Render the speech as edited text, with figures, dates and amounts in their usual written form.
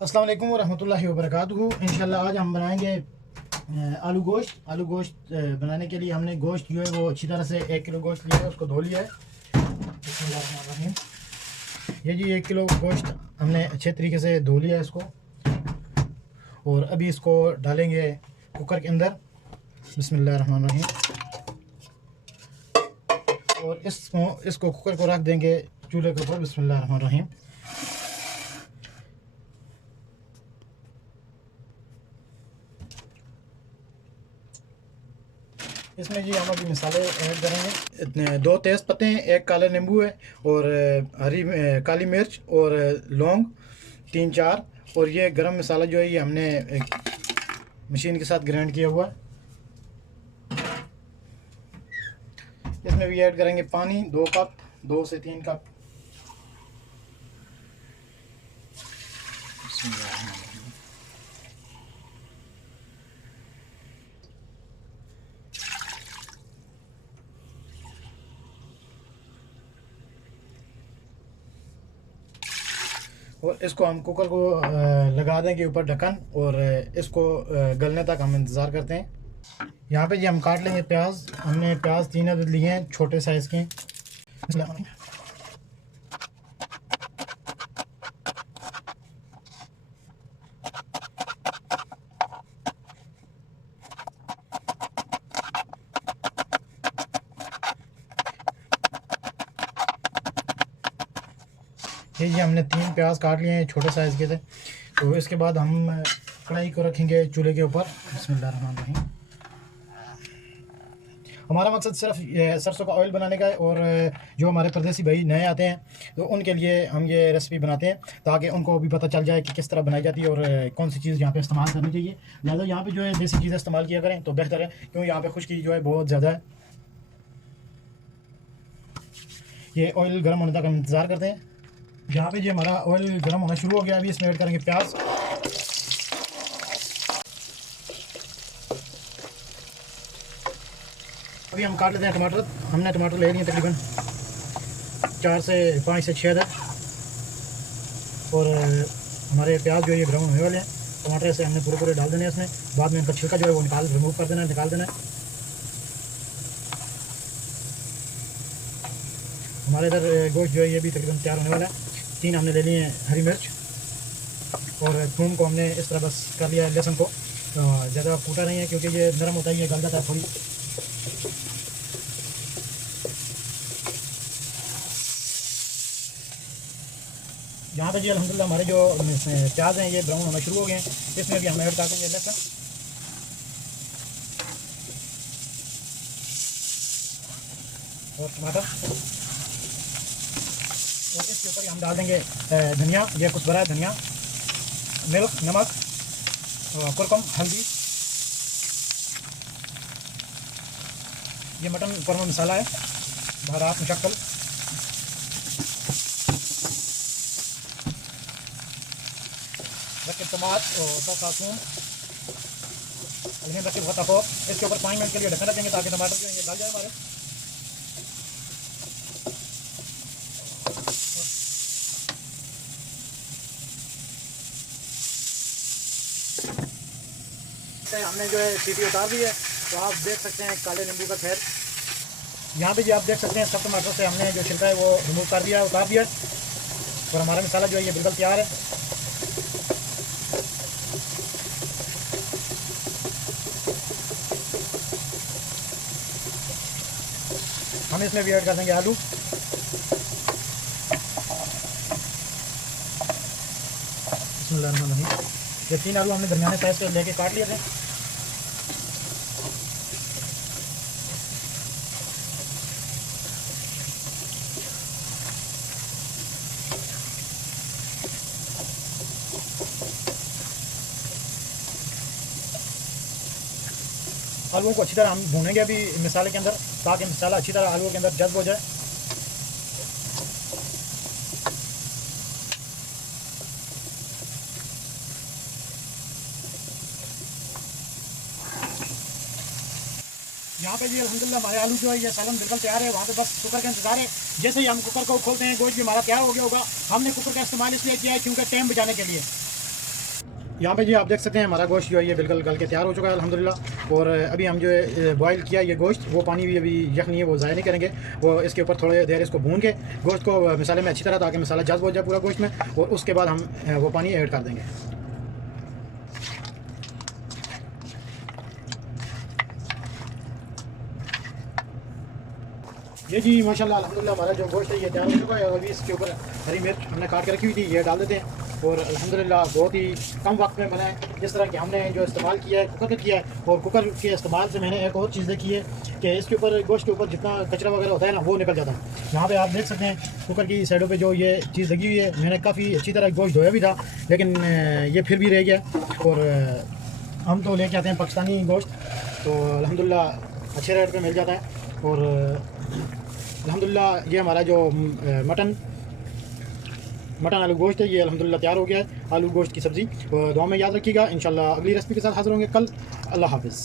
अस्सलाम वालेकुम वरहमतुल्लाहि वबरकातुहू। इंशाल्लाह आज हम बनाएंगे आलू गोश्त। बनाने के लिए हमने गोश्त जो है वो अच्छी तरह से 1 किलो गोश्त लिया है, उसको धो लिया है। बिस्मिल्लाहिर्रहमानिर्रहीम। ये जी 1 किलो गोश्त हमने अच्छे तरीके से धो लिया है इसको, और अभी इसको डालेंगे कुकर के अंदर। बिस्मिल्लाहिर्रहमानिर्रहीम। और इसको कुकर को रख देंगे चूल्हे के ऊपर। बिस्मिल्लाहिर्रहमानिर्रहीम। इसमें जी हम अभी मसाले ऐड करेंगे। इतने 2 तेज़ पत्ते हैं, 1 काला नींबू है, और काली मिर्च, और लौंग 3-4, और ये गरम मसाला जो है ये हमने एक मशीन के साथ ग्राइंड किया हुआ है। इसमें भी ऐड करेंगे पानी 2 कप, 2 से 3 कप। और इसको हम कुकर को लगा देंगे ऊपर ढक्कन, और इसको गलने तक हम इंतज़ार करते हैं। यहाँ पे जी हम काट लेंगे प्याज। हमने प्याज 3 अदद लिए हैं, छोटे साइज़ के। ये जी हमने 3 प्याज काट लिए हैं, छोटे साइज़ के थे। तो इसके बाद हम कढ़ाई को रखेंगे चूल्हे के ऊपर। बिस्मिल्लाहिर्रहमानिर्रहीम। हमारा मकसद सिर्फ सरसों का ऑयल बनाने का है, और जो हमारे परदेसी भाई नए आते हैं तो उनके लिए हम ये रेसिपी बनाते हैं, ताकि उनको भी पता चल जाए कि किस तरह बनाई जाती है और कौन सी चीज़ यहाँ पे इस्तेमाल करनी चाहिए। लिहाजा यहाँ पे जो है देसी चीज़ें इस्तेमाल किया करें तो बेहतर है, क्योंकि यहाँ पे खुश्की जो है बहुत ज़्यादा है। ये ऑयल गर्म होने तक हम इंतज़ार करते हैं। यहाँ पे जी हमारा ऑयल गर्म होना शुरू हो गया। अभी इसमें ऐड करेंगे प्याज। अभी हम काट लेते हैं टमाटर। हमने टमाटर ले लिए तकरीबन 4 से 5 से 6 अदद, और हमारे प्याज जो है ये ब्राउन होने वाले हैं। टमाटर ऐसे हमने पूरे डाल देने हैं इसमें। बाद में इनका छिलका जो है वो रिमूव कर देना है, निकाल देना है। हमारे इधर गोश्त जो है ये भी तकरीबन तैयार होने वाला है। 3 हमने ले लिए हैं हरी मिर्च, और थूम को हमने इस तरह बस कर लिया है। लहसुन को ज़्यादा कूटा नहीं है, क्योंकि ये नरम होता है, ये गल जाता है थोड़ी। यहाँ पे जी अल्हम्दुलिल्लाह हमारे जो प्याज हैं ये ब्राउन होना शुरू हो गए हैं। इसमें भी हम ऐड कर देंगे लहसुन और टमाटर, और इसके ऊपर हम डाल देंगे धनिया। ये कुछ भरा है धनिया, मिल्क, नमक, कुरकुम, हल्दी। ये मटन कौरमा मसाला है, बहरात मुशक्कल। रखे टमाट और थूम, अलहम रखे बहुत अफो। इसके ऊपर 5 मिनट के लिए ढक्कन रखेंगे, ताकि टमाटर जो है ये गल जाए हमारे। हमने जो है सीटी उतार दी है, तो आप देख सकते हैं काले नींबू का खैर। यहाँ पे जी आप देख सकते हैं सब टमाटर से हमने जो छिलका है वो रिमूव कर दिया, उतार दिया, और हमारा मसाला जो है ये बिल्कुल तैयार है। हम इसमें भी ऐड कर देंगे आलू। बिस्मिल्लाहिर्रहमानिर्रहीम। ये 3 आलू हमने दरमियाने साइज से लेके काट लिए थे। आलूओं को अच्छी तरह हम भूनेंगे अभी मसाले के अंदर, ताकि मसाला अच्छी तरह आलूओं के अंदर जज्ब हो जाए। यहाँ पे जी अल्हम्दुलिल्लाह हमारे आलू जो है ये सालन बिल्कुल तैयार है। वहाँ पे बस कुकर का इंतजार है। जैसे ही हम कुकर को खोलते हैं गोश्त भी हमारा तैयार हो गया होगा। हमने कुकर का इस्तेमाल इसलिए किया है क्योंकि टाइम बचाने के लिए। यहाँ पे जी आप देख सकते हैं हमारा गोश्त जो है ये बिल्कुल गल के तैयार हो चुका है अल्हम्दुलिल्लाह। और अभी हम जो है बॉयल किया ये गोश्त, वो पानी भी अभी यखनी है वो ज़ाया नहीं करेंगे, वो इसके ऊपर थोड़ी देर इसको भून के गोश्त को मसाले में अच्छी तरह, ताकि मसाला जज्ब हो जाए पूरा गोश्त में, और उसके बाद हम वो पानी ऐड कर देंगे। ये जी माशाल्लाह अल्हम्दुलिल्लाह हमारा जो गोश्त है ये तैयार हो चुका है। और अभी इसके ऊपर हरी मिर्च हमने काट के रखी हुई थी, ये डाल देते हैं। और अल्हम्दुलिल्लाह बहुत ही कम वक्त में बना है, जिस तरह कि हमने जो इस्तेमाल किया है कुकर का किया है। और कुकर के इस्तेमाल से मैंने एक और चीज़ देखी है कि इसके ऊपर गोश्त के ऊपर जितना कचरा वगैरह होता है ना वो निकल जाता है। यहाँ पे आप देख सकते हैं कुकर की साइडों पे जो ये चीज़ लगी हुई है, मैंने काफ़ी अच्छी तरह गोश्त धोया भी था, लेकिन ये फिर भी रह गया। और हम तो लेके आते हैं पाकिस्तानी गोश्त, तो अल्हम्दुलिल्लाह अच्छे रेट पे मिल जाता है। और अल्हम्दुलिल्लाह ये हमारा जो मटन आलू गोश्त है ये अल्हम्दुलिल्लाह तैयार हो गया है। आलू गोश्त की सब्ज़ी दुआ में याद रखिएगा। इंशाल्लाह अगली रेसिपी के साथ हाज़िर होंगे कल। अल्लाह हाफ़िज़।